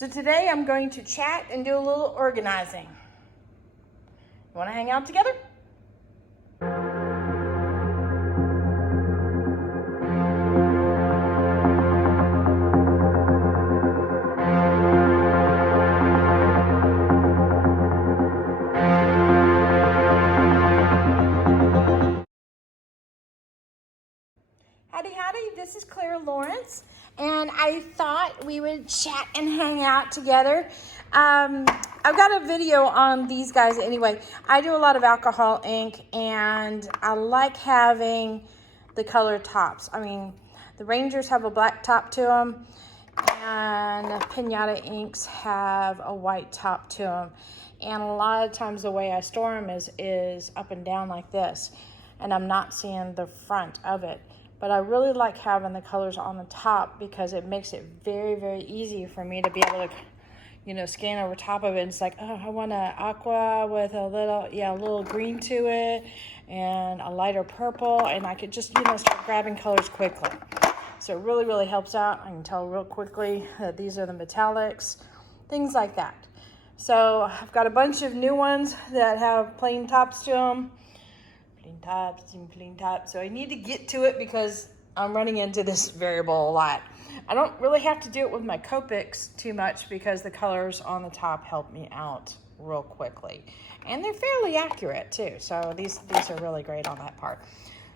So today I'm going to chat and do a little organizing. You want to hang out together? Howdy, howdy, this is Clara Lawrence, and I thought we would chat and hang out together. I've got a video on these guys anyway. I do a lot of alcohol ink, and I like having the color tops. I mean, the Rangers have a black top to them, and Pinata inks have a white top to them. And a lot of times the way I store them is up and down like this, and I'm not seeing the front of it. But I really like having the colors on the top because it makes it very, very easy for me to be able to, scan over top of it. And it's like, oh, I want an aqua with a little green to it and a lighter purple. And I could just, start grabbing colors quickly. So it really, really helps out. I can tell real quickly that these are the metallics, things like that. So I've got a bunch of new ones that have plain tops to them. Plain tops. So I need to get to it because I'm running into this variable a lot. I don't really have to do it with my Copics too much because the colors on the top help me out real quickly. And they're fairly accurate too. So these are really great on that part.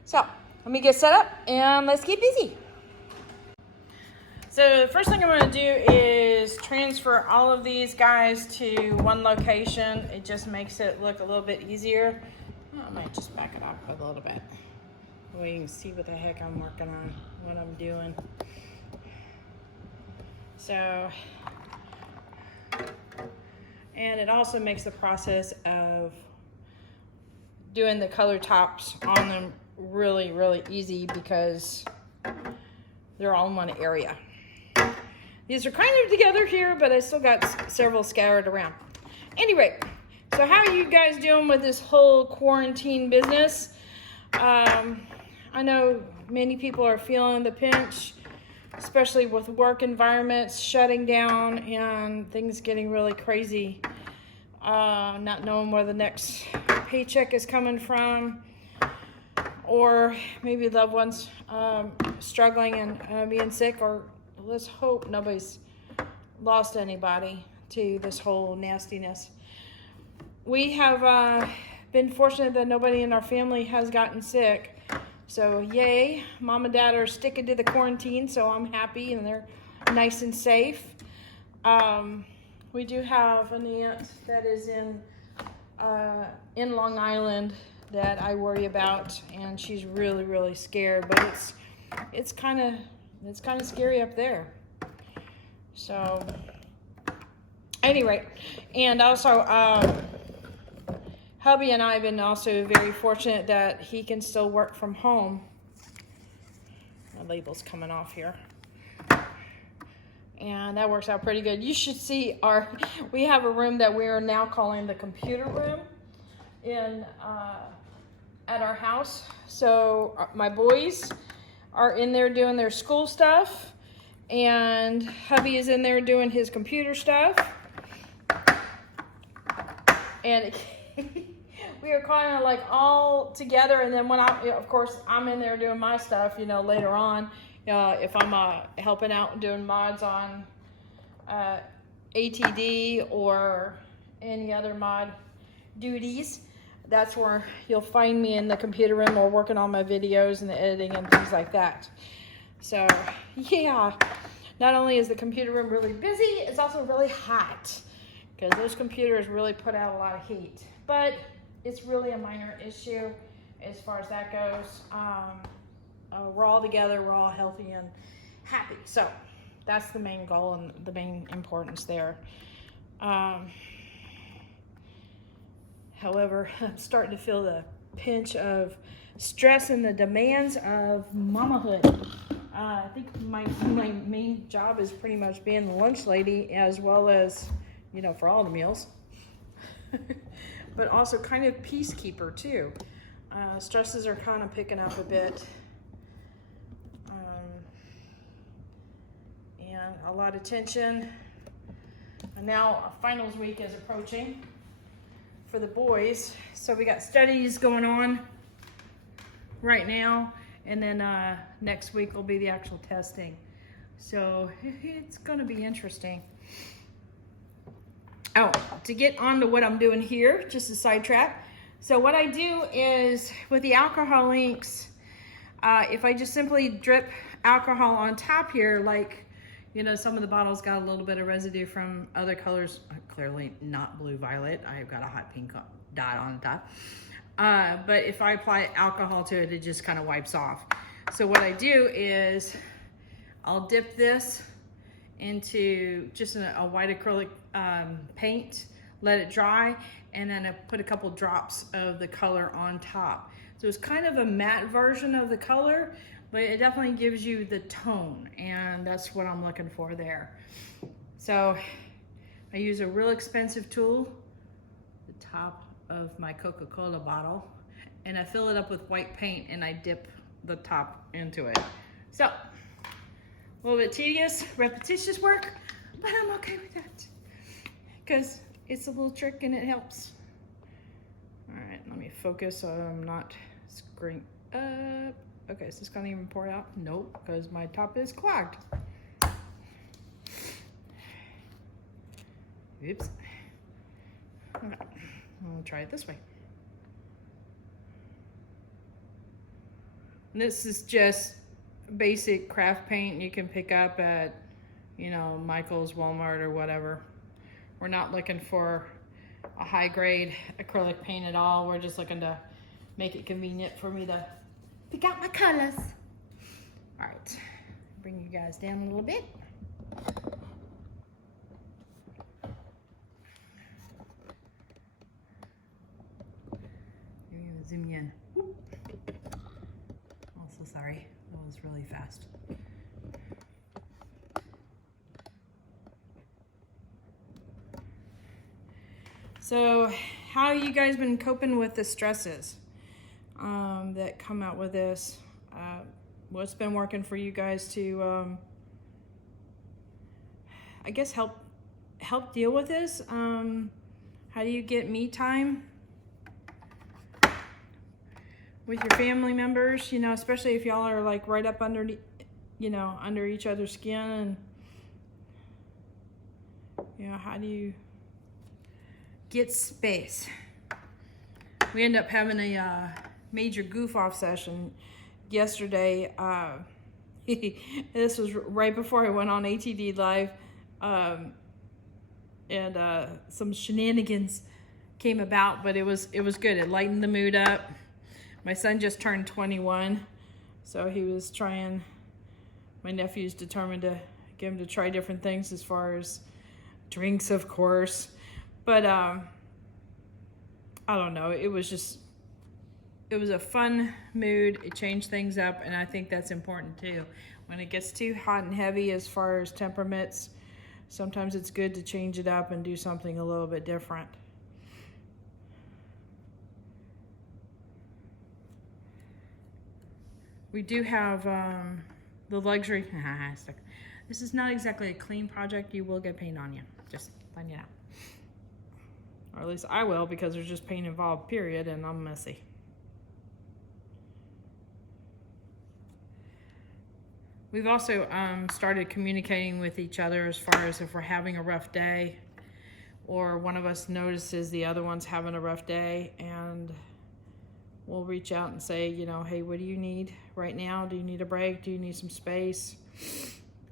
So let me get set up and let's get busy. So the first thing I'm going to do is transfer all of these guys to one location. It just makes it look a little bit easier. I might just back it up a little bit so you can see what the heck I'm working on, what I'm doing. So, and it also makes the process of doing the color tops on them really, really easy because they're all in one area. These are kind of together here, but I still got several scattered around. Anyway. So how are you guys doing with this whole quarantine business? I know many people are feeling the pinch, especially with work environments shutting down and things getting really crazy. Not knowing where the next paycheck is coming from, or maybe loved ones struggling and being sick, or let's hope nobody's lost anybody to this whole nastiness. We have been fortunate that nobody in our family has gotten sick. So yay, mom and dad are sticking to the quarantine, so I'm happy and they're nice and safe. We do have an aunt that is in Long Island that I worry about, and she's really, really scared, but it's kind of scary up there. So anyway, and also hubby and I have been also very fortunate that he can still work from home. My label's coming off here. And that works out pretty good. You should see we have a room that we are now calling the computer room at our house. So my boys are in there doing their school stuff, and hubby is in there doing his computer stuff. And we are kind of like all together, and then when of course I'm in there doing my stuff, later on, if I'm helping out and doing mods on ATD or any other mod duties, that's where you'll find me in the computer room or working on my videos and the editing and things like that. So yeah, not only is the computer room really busy, it's also really hot because those computers really put out a lot of heat. But it's really a minor issue as far as that goes. We're all together, we're all healthy and happy. So that's the main goal and the main importance there. However, I'm starting to feel the pinch of stress and the demands of mamahood. I think my main job is pretty much being the lunch lady, as well as, for all the meals. But also kind of peacekeeper too. Stresses are kind of picking up a bit. And a lot of tension. And now finals week is approaching for the boys. So we got studies going on right now. And then next week will be the actual testing. So it's gonna be interesting. Oh, to get on to what I'm doing here, just a sidetrack. So what I do is with the alcohol inks, if I just simply drip alcohol on top here, like, you know, some of the bottles got a little bit of residue from other colors, clearly not blue violet. I've got a hot pink dot on the top. But if I apply alcohol to it, it just kind of wipes off. So what I do is I'll dip this into just a white acrylic paint, let it dry, and then I put a couple drops of the color on top. So it's kind of a matte version of the color, but it definitely gives you the tone, and that's what I'm looking for there. So I use a real expensive tool, the top of my Coca-Cola bottle, and I fill it up with white paint and I dip the top into it. So a little bit tedious, repetitious work, but I'm okay with that because it's a little trick and it helps. All right, let me focus so I'm not screwing up. Okay, is this gonna even pour out? Nope, because my top is clogged. Oops. Okay, I'll try it this way. This is just basic craft paint you can pick up at, you know, Michael's, Walmart, or whatever. We're not looking for a high grade acrylic paint at all. We're just looking to make it convenient for me to pick out my colors. All right, bring you guys down a little bit. I'm gonna zoom in. Whoop. Oh, so sorry, that was really fast. So how you guys been coping with the stresses that come out with this? What's been working for you guys to, I guess, help deal with this? How do you get me time with your family members? You know, especially if y'all are like right up under, you know, under each other's skin, and you know, how do you get space? We end up having a major goof off session yesterday. This was right before I went on ATD live, and some shenanigans came about, but it was good. It lightened the mood up. My son just turned 21, so he was trying. My nephew's determined to get him to try different things as far as drinks, of course. But I don't know, it was a fun mood. It changed things up, and I think that's important too. When it gets too hot and heavy as far as temperaments, sometimes it's good to change it up and do something a little bit different. We do have the luxury, this is not exactly a clean project. You will get paint on you, just letting you know. Or at least I will, because there's just paint involved, period, and I'm messy. We've also started communicating with each other as far as if we're having a rough day, or one of us notices the other one's having a rough day, and we'll reach out and say, you know, hey, what do you need right now? Do you need a break? Do you need some space?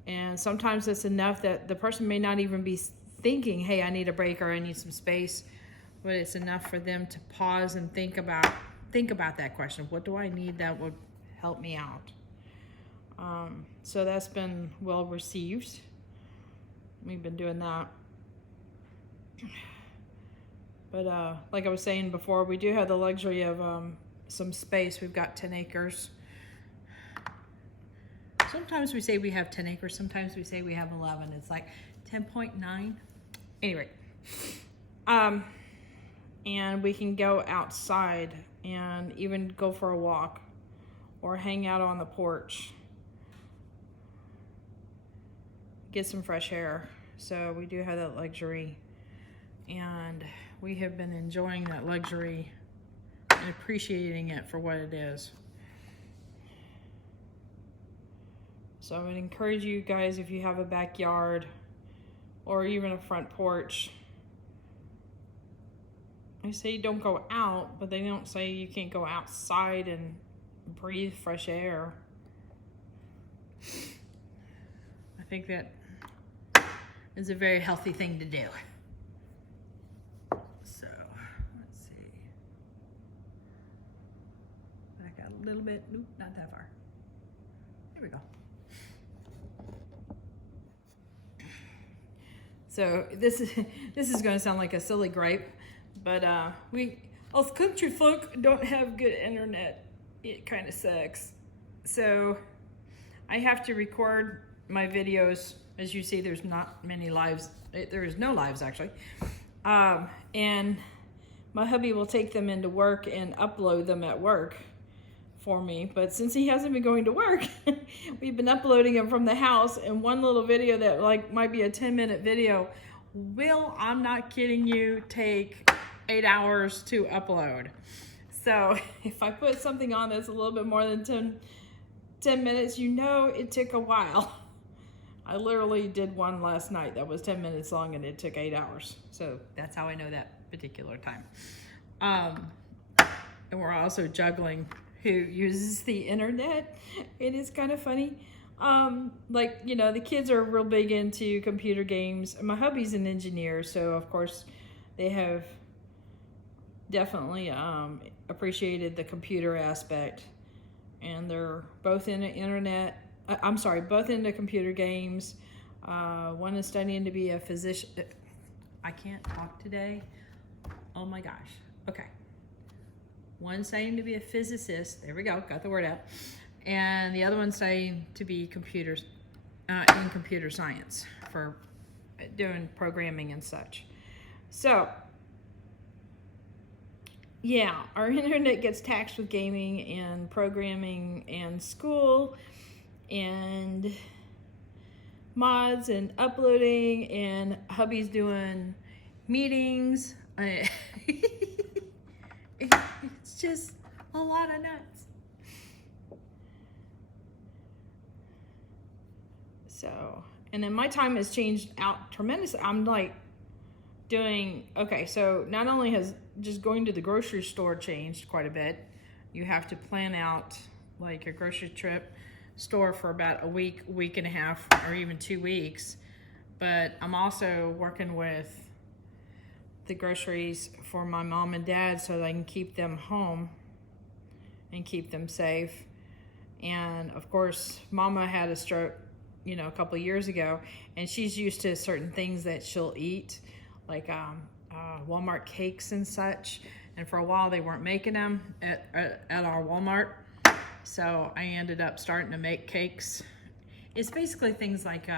And sometimes it's enough that the person may not even be thinking, hey, I need a break or I need some space, but it's enough for them to pause and think about that question. What do I need that would help me out? So that's been well received. We've been doing that. But like I was saying before, we do have the luxury of some space. We've got 10 acres. Sometimes we say we have 10 acres. Sometimes we say we have 11. It's like 10.9. Anyway. And we can go outside and even go for a walk or hang out on the porch. Get some fresh air. So we do have that luxury, and we have been enjoying that luxury and appreciating it for what it is. So I would encourage you guys, if you have a backyard or even a front porch, I say don't go out, but they don't say you can't go outside and breathe fresh air. I think that is a very healthy thing to do. So, let's see. Back out a little bit. Nope, not that far. There we go. So this is going to sound like a silly gripe, but we us country folk don't have good internet. It kind of sucks. So I have to record my videos. As you see, there's not many lives. There is no lives actually, and my hubby will take them into work and upload them at work for me. But since he hasn't been going to work, we've been uploading them from the house, and one little video that like might be a 10-minute video will, I'm not kidding you, take 8 hours to upload. So if I put something on that's a little bit more than 10 minutes, you know it took a while. I literally did one last night that was 10 minutes long and it took 8 hours. So that's how I know that particular time. And we're also juggling who uses the internet. It is kind of funny. Like, you know, the kids are real big into computer games. My hubby's an engineer, so of course they have definitely appreciated the computer aspect. And they're both in the internet. Both into computer games. One is studying to be a physician. I can't talk today. Oh my gosh. Okay. One studying to be a physicist. There we go. Got the word out. And the other one studying to be in computer science for doing programming and such. So, yeah, our internet gets taxed with gaming and programming and school and mods and uploading, and hubby's doing meetings. It's just a lot of nuts. So, and then my time has changed out tremendously. I'm like doing, okay, so not only has just going to the grocery store changed quite a bit, you have to plan out like a grocery store for about a week and a half, or even 2 weeks. But I'm also working with the groceries for my mom and dad so that I can keep them home and keep them safe. And of course, Mama had a stroke, you know, a couple of years ago, and she's used to certain things that she'll eat, like Walmart cakes and such. And for a while they weren't making them at our Walmart. So I ended up starting to make cakes. It's basically things like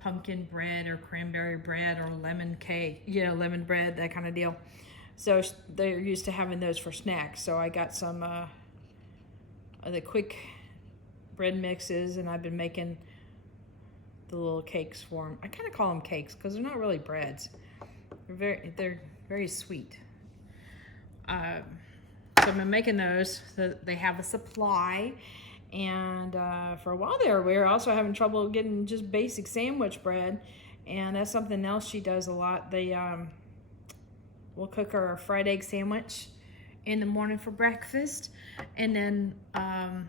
pumpkin bread or cranberry bread or lemon cake, you know, lemon bread, that kind of deal. So they're used to having those for snacks. So I got some of the quick bread mixes, and I've been making the little cakes for them. I kind of call them cakes because they're not really breads. They're very sweet. So I've been making those so they have a supply. And for a while there, we were also having trouble getting just basic sandwich bread. And that's something else she does a lot. We'll cook her a fried egg sandwich in the morning for breakfast. And then, I'm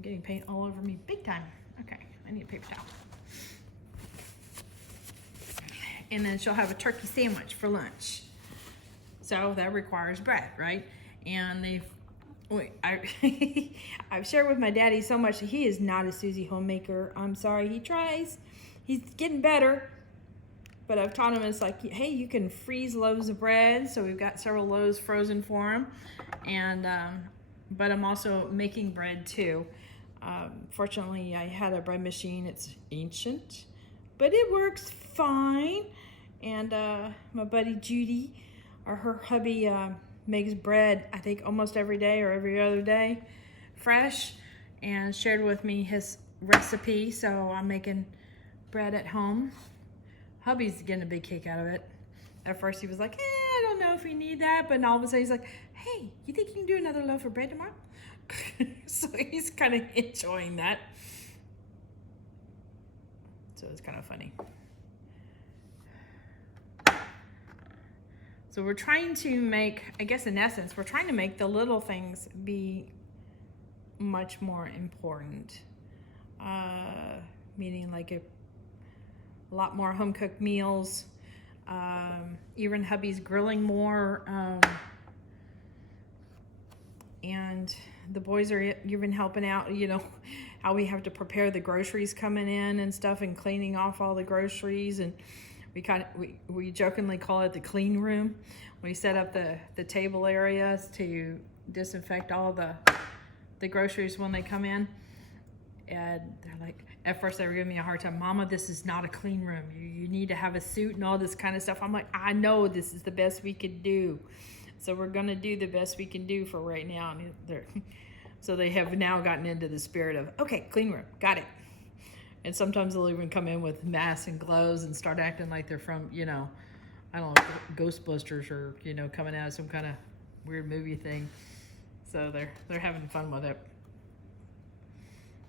getting paint all over me big time. Okay, I need a paper towel. And then she'll have a turkey sandwich for lunch. So that requires bread, right? And I've shared with my daddy so much that he is not a Susie homemaker. I'm sorry, he tries. He's getting better. But I've taught him, it's like, hey, you can freeze loaves of bread. So we've got several loaves frozen for him. And, but I'm also making bread too. Fortunately, I had a bread machine. It's ancient, but it works fine. And my buddy Judy, or her hubby, makes bread, I think almost every day or every other day, fresh, and shared with me his recipe, so I'm making bread at home. Hubby's getting a big kick out of it. At first he was like, I don't know if we need that, but all of a sudden he's like, hey, you think you can do another loaf of bread tomorrow? So he's kind of enjoying that. So it's kind of funny. So we're trying to make, I guess in essence, we're trying to make the little things be much more important. Meaning like a lot more home cooked meals. Even hubby's grilling more. And the boys are even helping out, you know, how we have to prepare the groceries coming in and stuff and cleaning off all the groceries. And we jokingly call it the clean room. We set up the table areas to disinfect all the groceries when they come in. And they're like, at first they were giving me a hard time. Mama, this is not a clean room. You need to have a suit and all this kind of stuff. I'm like, I know this is the best we could do. So we're going to do the best we can do for right now. And so they have now gotten into the spirit of, okay, clean room, got it. And sometimes they'll even come in with masks and gloves and start acting like they're from, you know, I don't know, Ghostbusters or, you know, coming out of some kind of weird movie thing. So they're having fun with it.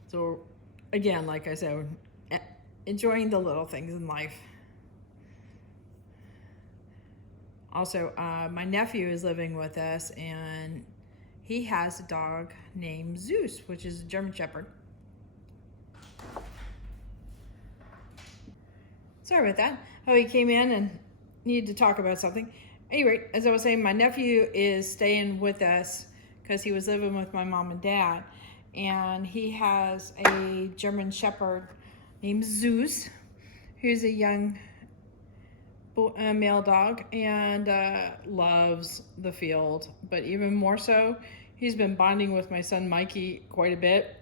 So again, like I said, enjoying the little things in life. Also, my nephew is living with us, and he has a dog named Zeus, which is a German Shepherd. Sorry about that. Oh, he came in and needed to talk about something. Anyway, as I was saying, my nephew is staying with us because he was living with my mom and dad. And he has a German Shepherd named Zeus, who's a young male dog and loves the field. But even more so, he's been bonding with my son Mikey quite a bit.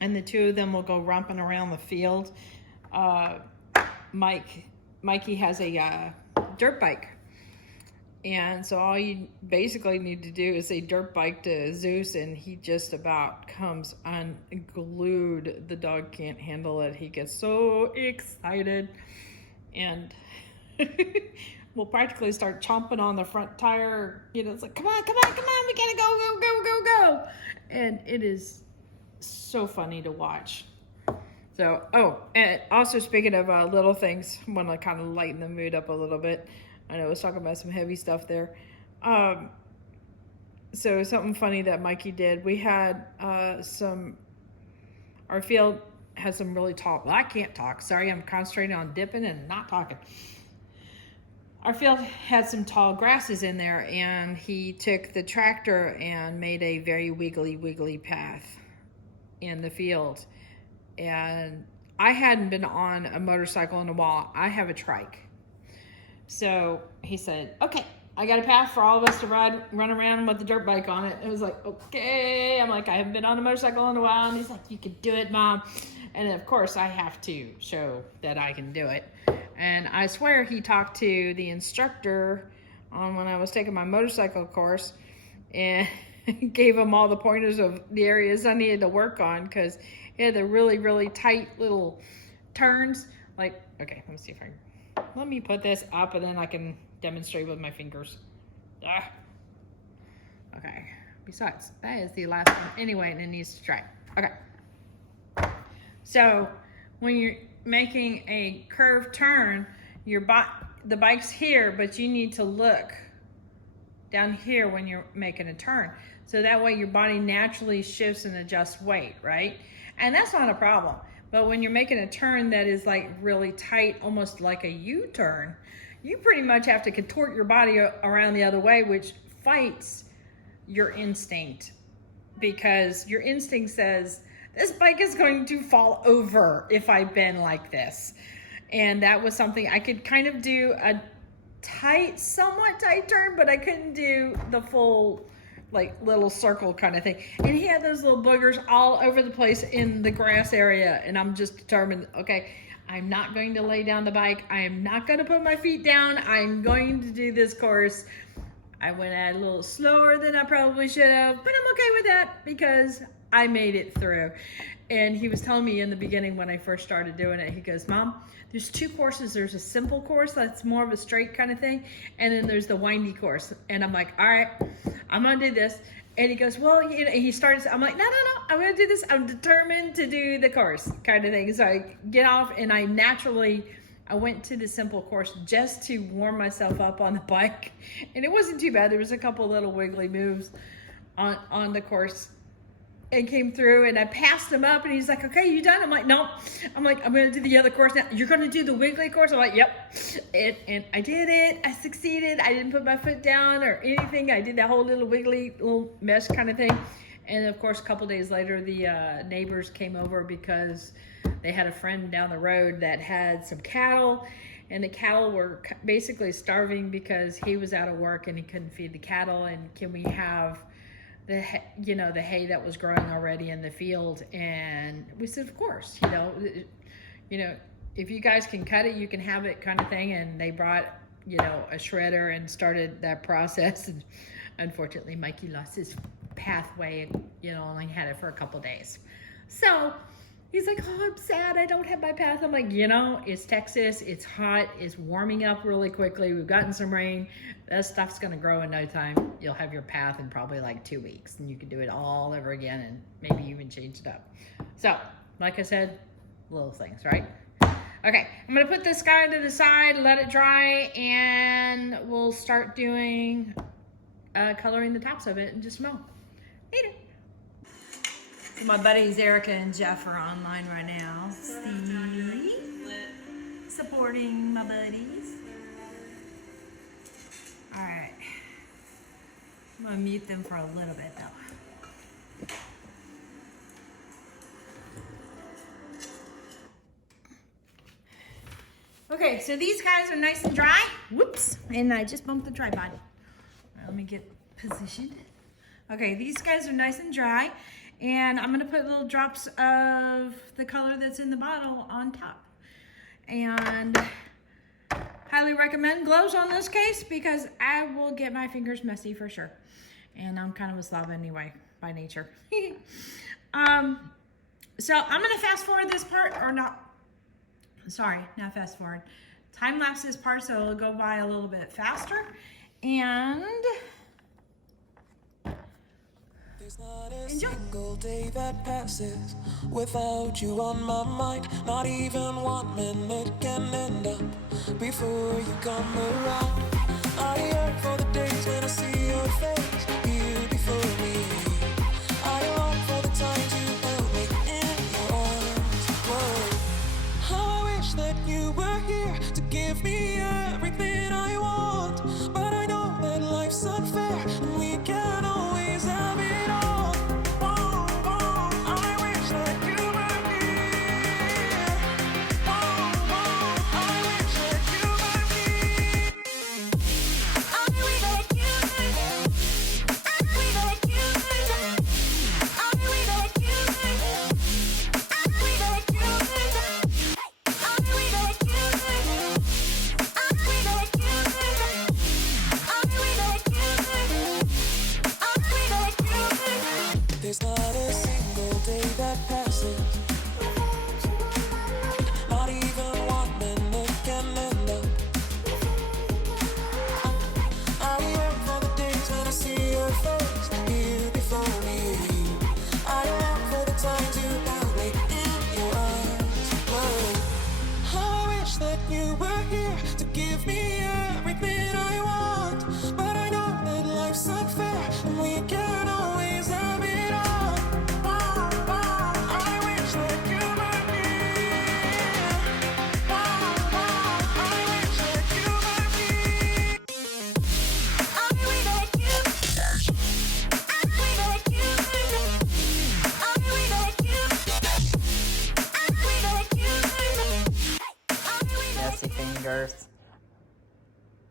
And the two of them will go romping around the field. Mikey has a dirt bike. And so all you basically need to do is say dirt bike to Zeus, and he just about comes unglued. The dog can't handle it. He gets so excited and will practically start chomping on the front tire. You know, it's like, come on, we gotta go. And it is so funny to watch. So, and also speaking of little things, I want to kind of lighten the mood up a little bit. I know I was talking about some heavy stuff there. So something funny that Mikey did. We had our field has some really tall, well, I can't talk. Sorry, I'm concentrating on dipping and not talking. Our field had some tall grasses in there, and he took the tractor and made a very wiggly path in the field. And I hadn't been on a motorcycle in a while. I have a trike. So he said, okay, I got a path for all of us to run around with the dirt bike on it. It was like, okay. I'm like, I haven't been on a motorcycle in a while. And he's like, you can do it, Mom. And of course, I have to show that I can do it. And I swear he talked to the instructor on when I was taking my motorcycle course and gave him all the pointers of the areas I needed to work on, because he had the really tight little turns. Like, okay, let me see if I can. Let me put this up and then I can demonstrate with my fingers. Okay. Besides, that is the last one anyway, and it needs to dry. Okay. So when you're making a curved turn, the bike's here, but you need to look down here when you're making a turn. So that way your body naturally shifts and adjusts weight, right? And that's not a problem. But when you're making a turn that is like really tight, almost like a U-turn, you pretty much have to contort your body around the other way, which fights your instinct, because your instinct says, this bike is going to fall over if I bend like this. And that was something I could kind of do a somewhat tight turn, but I couldn't do the full like little circle kind of thing. And he had those little boogers all over the place in the grass area. And I'm just determined, okay, I'm not going to lay down the bike. I am not going to put my feet down. I'm going to do this course. I went at a little slower than I probably should have, but I'm okay with that because I made it through. And he was telling me in the beginning when I first started doing it, he goes, Mom, there's two courses. There's a simple course that's more of a straight kind of thing, and then there's the windy course. And I'm like, all right, I'm gonna do this. And he goes, well, you know, and he starts, I'm like, no, I'm gonna do this. I'm determined to do the course kind of thing. So I get off and I went to the simple course just to warm myself up on the bike. And it wasn't too bad. There was a couple little wiggly moves on the course and came through, and I passed him up and he's like, okay, you done? I'm like, no. I'm like, I'm going to do the other course now. You're going to do the wiggly course? I'm like, yep. And I did it. I succeeded. I didn't put my foot down or anything. I did that whole little wiggly little mesh kind of thing. And of course, a couple days later, the neighbors came over because they had a friend down the road that had some cattle, and the cattle were basically starving because he was out of work and he couldn't feed the cattle. And can we have the hay that was growing already in the field? And we said, of course, if you guys can cut it, you can have it kind of thing. And they brought, a shredder and started that process. And unfortunately, Mikey lost his pathway, only had it for a couple days. So he's like, oh, I'm sad I don't have my path. I'm like, it's Texas, it's hot, it's warming up really quickly. We've gotten some rain. That stuff's gonna grow in no time. You'll have your path in probably like 2 weeks, and you can do it all over again and maybe even change it up. So, like I said, little things, right? Okay, I'm gonna put this guy to the side, let it dry, and we'll start doing coloring the tops of it in just a moment. Later. So my buddies Erica and Jeff are online right now. See? Supporting my buddies. All right. I'm gonna mute them for a little bit though. Okay, so these guys are nice and dry. Whoops, and I just bumped the tripod. All right, let me get positioned. Okay, these guys are nice and dry. And I'm gonna put little drops of the color that's in the bottle on top. And highly recommend gloves on this case because I will get my fingers messy for sure. And I'm kind of a slob anyway, by nature. So I'm gonna fast forward this part, or not, sorry, not fast forward. Time lapse this part so it'll go by a little bit faster. And there's not a single day that passes without you on my mind. Not even 1 minute can end up before you come around. I yearn for the days when I see your face here before me. I long for the times you held me in your arms. Whoa. How I wish that you were here to give me everything I want. But I know that life's unfair and we can't always have it. There's not a single day that passes, not even 1 minute can end up. I yearn for the days when I see your face here before me. I yearn for the times you held me in your arms. Whoa. How I wish that you were here to give me everything I want. But I know that life's unfair and we can't always have it.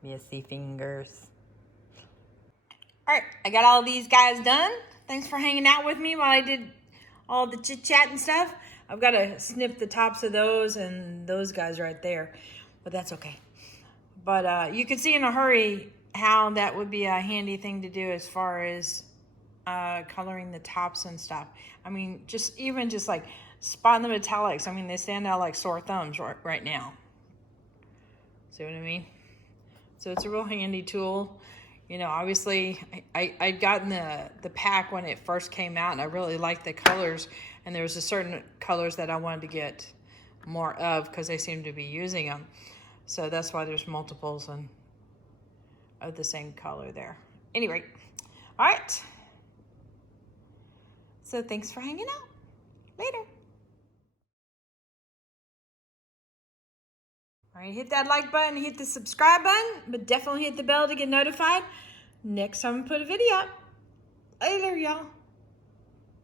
Messy fingers. All right, I got all these guys done. Thanks for hanging out with me while I did all the chit chat and stuff. I've got to snip the tops of those and those guys right there, but that's okay. But you can see in a hurry how that would be a handy thing to do as far as coloring the tops and stuff. I mean, even just like spotting the metallics. I mean, they stand out like sore thumbs right now. See what I mean? So it's a real handy tool. You know, obviously I'd gotten the pack when it first came out, and I really liked the colors, and there was a certain colors that I wanted to get more of because they seem to be using them. So that's why there's multiples of the same color there. Anyway, all right. So thanks for hanging out. Later. All right, hit that like button, hit the subscribe button, but definitely hit the bell to get notified next time I put a video up. Later, y'all.